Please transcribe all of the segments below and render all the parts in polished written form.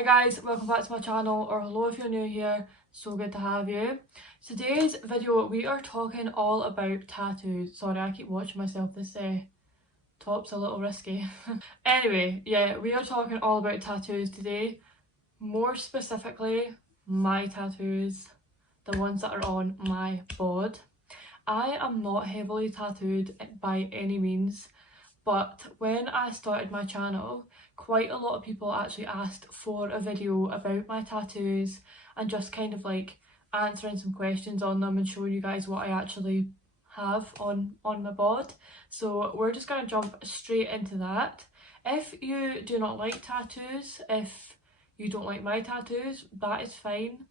Hi guys, welcome back to my channel, or hello if you're new here, so good to have you. Today's video we are talking all about tattoos. Sorry, I keep watching myself, this top's a little risky. Anyway, yeah, we are talking all about tattoos today, more specifically my tattoos, the ones that are on my bod. I am not heavily tattooed by any means, but when I started my channel, quite a lot of people actually asked for a video about my tattoos and just kind of like answering some questions on them and showing you guys what I actually have on my bod. So we're just going to jump straight into that. If you do not like tattoos, if you don't like my tattoos, that is fine.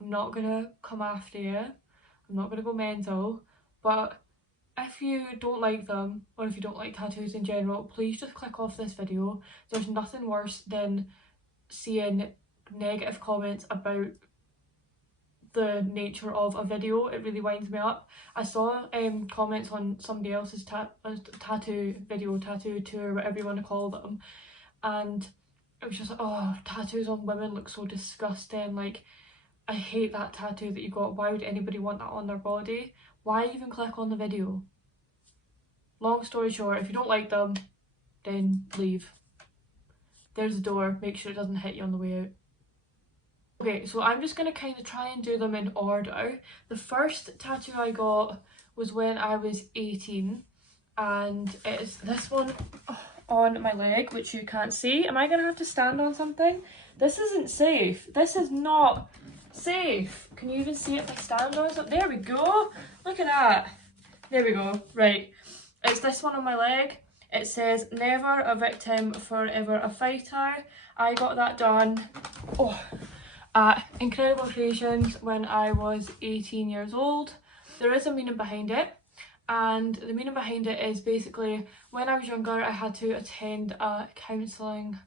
I'm not going to come after you. I'm not going to go mental, but if you don't like them, or if you don't like tattoos in general, please just click off this video. There's nothing worse than seeing negative comments about the nature of a video. It really winds me up. I saw comments on somebody else's tattoo video, tattoo tour, whatever you want to call them, and it was just like, oh, tattoos on women look so disgusting, like I hate that tattoo that you got, why would anybody want that on their body? Why even click on the video? Long story short, if you don't like them, then leave. There's the door, make sure it doesn't hit you on the way out. Okay, so I'm just going to kind of try and do them in order. The first tattoo I got was when I was 18, and it's this one on my leg, which you can't see. Am I going to have to stand on something? This isn't safe. This is not safe. Can you even see it if I stand on something? There we go. Look at that. There we go. Right. It's this one on my leg. It says, "Never a victim, forever a fighter." I got that done at Incredible Creations when I was 18 years old. There is a meaning behind it, and the meaning behind it is basically when I was younger I had to attend a counselling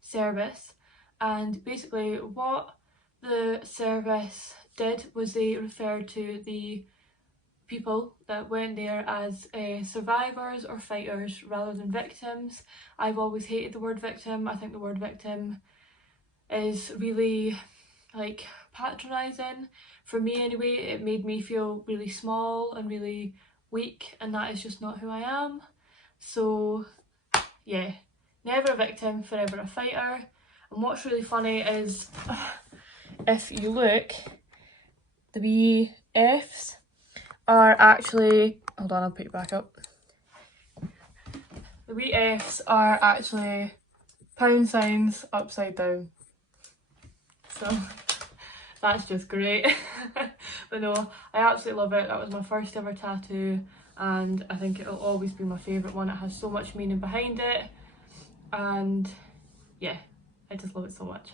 service, and basically what the service did was they referred to the people that went there as survivors or fighters rather than victims. I've always hated the word victim. I think the word victim is really like patronising. For me anyway, it made me feel really small and really weak, and that is just not who I am. So yeah, never a victim, forever a fighter. And what's really funny is if you look, the wee F's are actually, hold on, I'll put you back up. The wee F's are actually pound signs upside down. So that's just great. But no, I absolutely love it. That was my first ever tattoo, and I think it'll always be my favourite one. It has so much meaning behind it, and yeah, I just love it so much.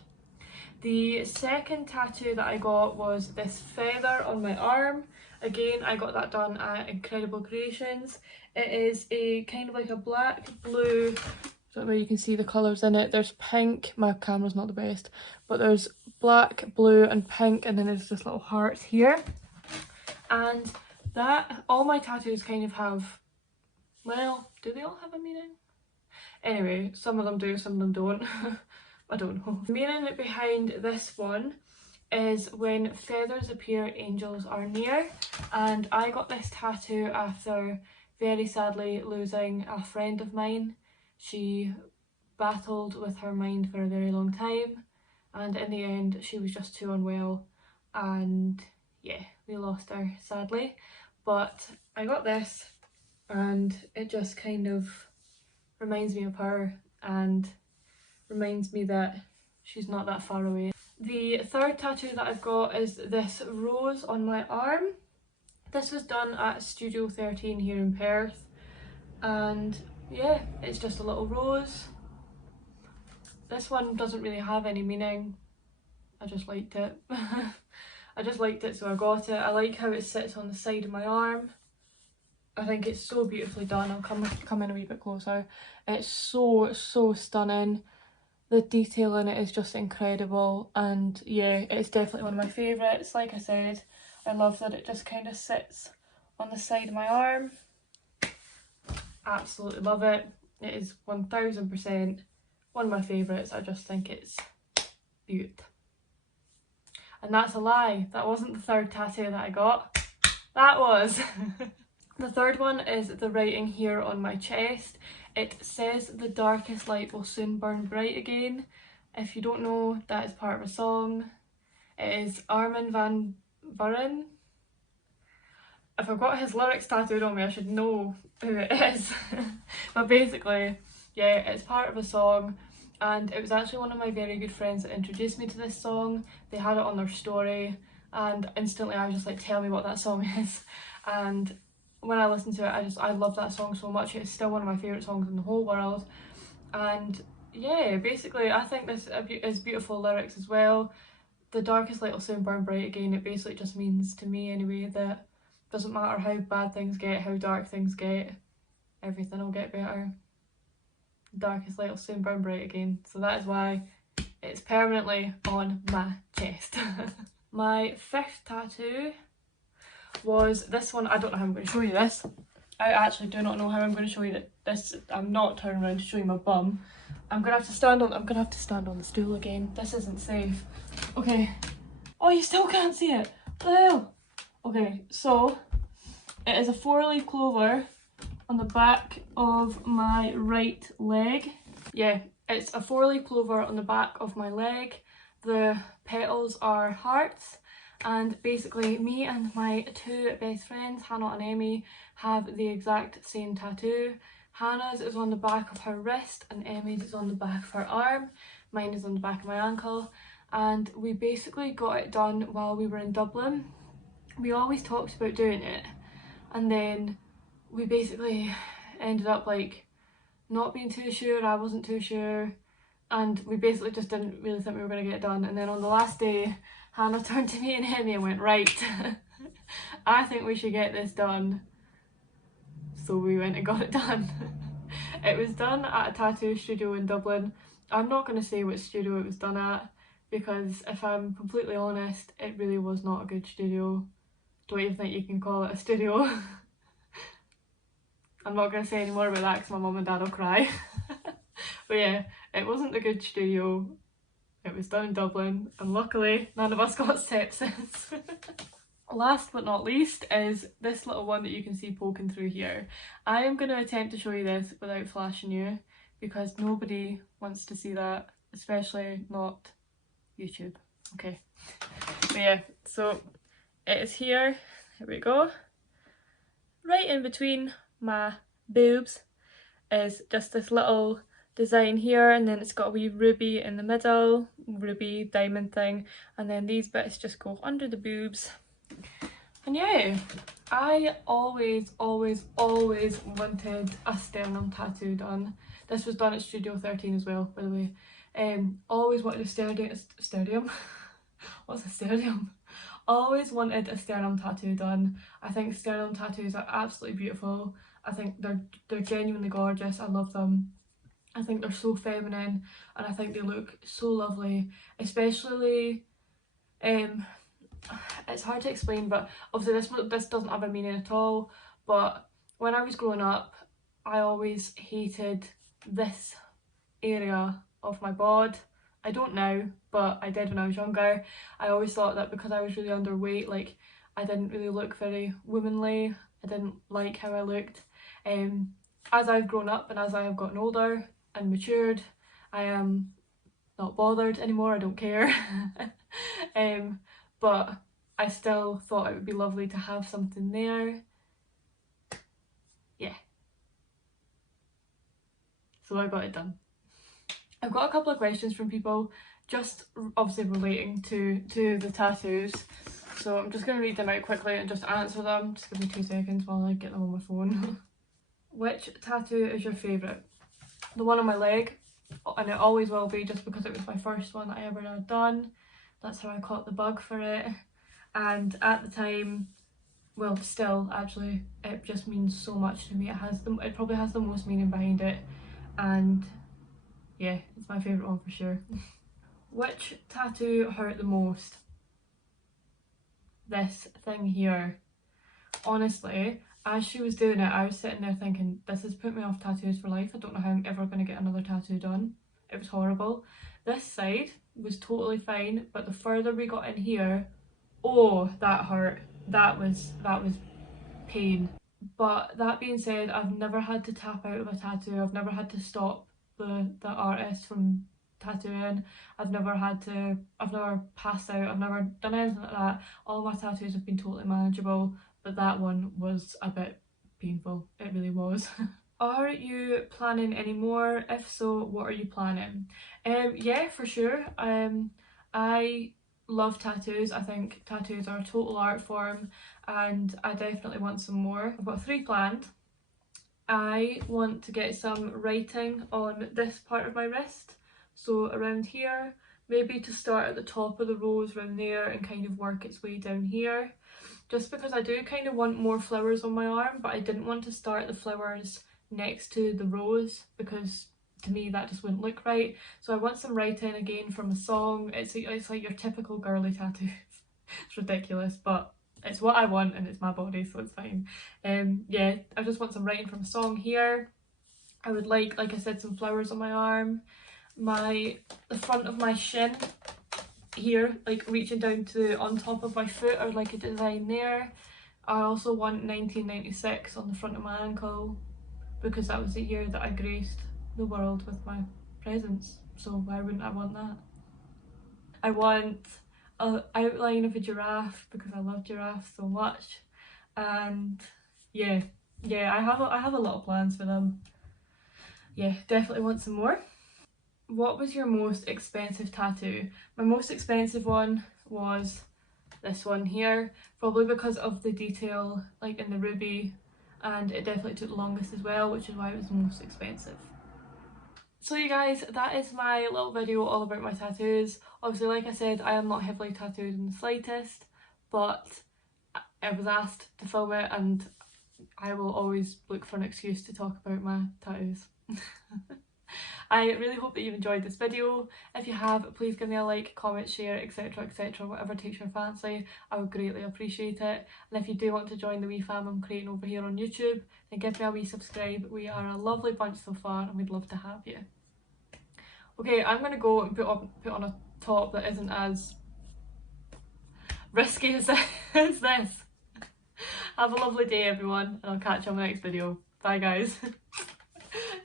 The second tattoo that I got was this feather on my arm. Again, I got that done at Incredible Creations. It is a kind of like a black, blue, I don't know if you can see the colours in it. There's pink, my camera's not the best, but there's black, blue and pink, and then there's just little hearts here. And that, all my tattoos kind of have, well, do they all have a meaning? Anyway, some of them do, some of them don't. I don't know. The meaning behind this one is when feathers appear, angels are near. And I got this tattoo after very sadly losing a friend of mine. She battled with her mind for a very long time, and in the end she was just too unwell, and yeah, we lost her sadly. But I got this and it just kind of reminds me of her and reminds me that she's not that far away. The third tattoo that I've got is this rose on my arm. This was done at Studio 13 here in Perth, and yeah, it's just a little rose. This one doesn't really have any meaning. I just liked it. I just liked it, so I got it. I like how it sits on the side of my arm. I think it's so beautifully done. I'll come in a wee bit closer. It's so stunning. The detail in it is just incredible, and yeah, it's definitely one of my favourites. Like I said, I love that it just kind of sits on the side of my arm. Absolutely love it. It is 1000% one of my favourites. I just think it's Beaut. And that's a lie, that wasn't the third tattoo that I got, that was. The third one is the writing here on my chest. It says the darkest light will soon burn bright again. If you don't know, that is part of a song. It is Armin van Buuren. If I've got his lyrics tattooed on me, I should know who it is. But basically, yeah, it's part of a song, and it was actually one of my very good friends that introduced me to this song. They had it on their story, and instantly I was just like, tell me what that song is. And when I listened to it, I love that song so much. It's still one of my favourite songs in the whole world. And yeah, basically I think this is beautiful lyrics as well. The darkest light will soon burn bright again. It basically just means, to me anyway, that doesn't matter how bad things get, how dark things get, everything will get better. The darkest light will soon burn bright again. So that is why it's permanently on my chest. My fifth tattoo was this one. I don't know how I'm going to show you this. I actually do not know how I'm going to show you this. I'm not turning around to show you my bum. I'm gonna have to stand on the stool again. This isn't safe. Okay. Oh, you still can't see it. What the hell? Okay, so it is a 4-leaf clover on the back of my right leg. Yeah, it's a 4-leaf clover on the back of my leg. The petals are hearts, and basically me and my two best friends, Hannah and Emmy, have the exact same tattoo. Hannah's is on the back of her wrist and Emmy's is on the back of her arm. Mine is on the back of my ankle, and we basically got it done while we were in Dublin. We always talked about doing it, and then we basically ended up like not being too sure. I wasn't too sure, and we basically just didn't really think we were going to get it done. And then on the last day, Hannah turned to me and Emmy and went, right, I think we should get this done. So we went and got it done. It was done at a tattoo studio in Dublin. I'm not going to say which studio it was done at, because if I'm completely honest, it really was not a good studio. Don't even think you can call it a studio. I'm not going to say any more about that because my mum and dad will cry. But yeah, it wasn't a good studio. It was done in Dublin, and luckily none of us got sepsis. Last but not least is this little one that you can see poking through here. I am going to attempt to show you this without flashing you, because nobody wants to see that, especially not YouTube. Okay, but yeah, so it is here. Here we go. Right in between my boobs is just this little design here, and then it's got a wee ruby in the middle, ruby diamond thing, and then these bits just go under the boobs. And yeah, I always wanted a sternum tattoo done. This was done at Studio 13 as well, by the way. Always wanted a sternum. What's a sternum? Always wanted a sternum tattoo done. I think sternum tattoos are absolutely beautiful. I think they're genuinely gorgeous. I love them. I think they're so feminine, and I think they look so lovely, especially it's hard to explain, but obviously this doesn't have a meaning at all, but when I was growing up I always hated this area of my bod. I don't now, but I did when I was younger. I always thought that because I was really underweight, like, I didn't really look very womanly. I didn't like how I looked. As I've grown up and as I have gotten older and matured, I am not bothered anymore. I don't care. But I still thought it would be lovely to have something there. Yeah. So I got it done. I've got a couple of questions from people, just obviously relating to the tattoos. So I'm just going to read them out quickly and just answer them. Just give me 2 seconds while I get them on my phone. Which tattoo is your favourite? The one on my leg, and it always will be, just because it was my first one that I ever had done. That's how I caught the bug for it. And at the time, well, still actually, it just means so much to me. It probably has the most meaning behind it, and yeah, it's my favourite one for sure. Which tattoo hurt the most? This thing here. Honestly, as she was doing it, I was sitting there thinking, this has put me off tattoos for life. I don't know how I'm ever going to get another tattoo done. It was horrible. This side was totally fine, but the further we got in here, oh, that hurt. That was pain. But that being said, I've never had to tap out of a tattoo. I've never had to stop the artist from tattooing. I've never passed out. I've never done anything like that. All my tattoos have been totally manageable, but that one was a bit painful. It really was. Are you planning any more? If so, what are you planning? Yeah, for sure. I love tattoos. I think tattoos are a total art form, and I definitely want some more. I've got 3 planned. I want to get some writing on this part of my wrist, so around here, maybe to start at the top of the rose around there and kind of work its way down here, just because I do kind of want more flowers on my arm, but I didn't want to start the flowers next to the rose because to me that just wouldn't look right. So I want some writing again from a song. It's like your typical girly tattoos. It's ridiculous, but it's what I want and it's my body, so it's fine. Yeah, I just want some writing from a song here. I would like I said, some flowers on my arm. The front of my shin here, like reaching down to on top of my foot, or like a design there. I also want 1996 on the front of my ankle, because that was the year that I graced the world with my presence, so why wouldn't I want that? I want an outline of a giraffe because I love giraffes so much, and yeah, I have a lot of plans for them. Yeah, definitely want some more. What was your most expensive tattoo? My most expensive one was this one here, probably because of the detail like in the ruby, and it definitely took the longest as well, which is why it was the most expensive. So you guys, that is my little video all about my tattoos. Obviously, like I said, I am not heavily tattooed in the slightest, but I was asked to film it and I will always look for an excuse to talk about my tattoos. I really hope that you've enjoyed this video. If you have, please give me a like, comment, share, etc, etc, whatever takes your fancy. I would greatly appreciate it. And if you do want to join the wee fam I'm creating over here on YouTube, then give me a wee subscribe. We are a lovely bunch so far and we'd love to have you. Okay, I'm going to go and put on a top that isn't as risky as this. Have a lovely day everyone, and I'll catch you on the next video. Bye guys.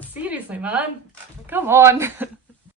Seriously man, come on.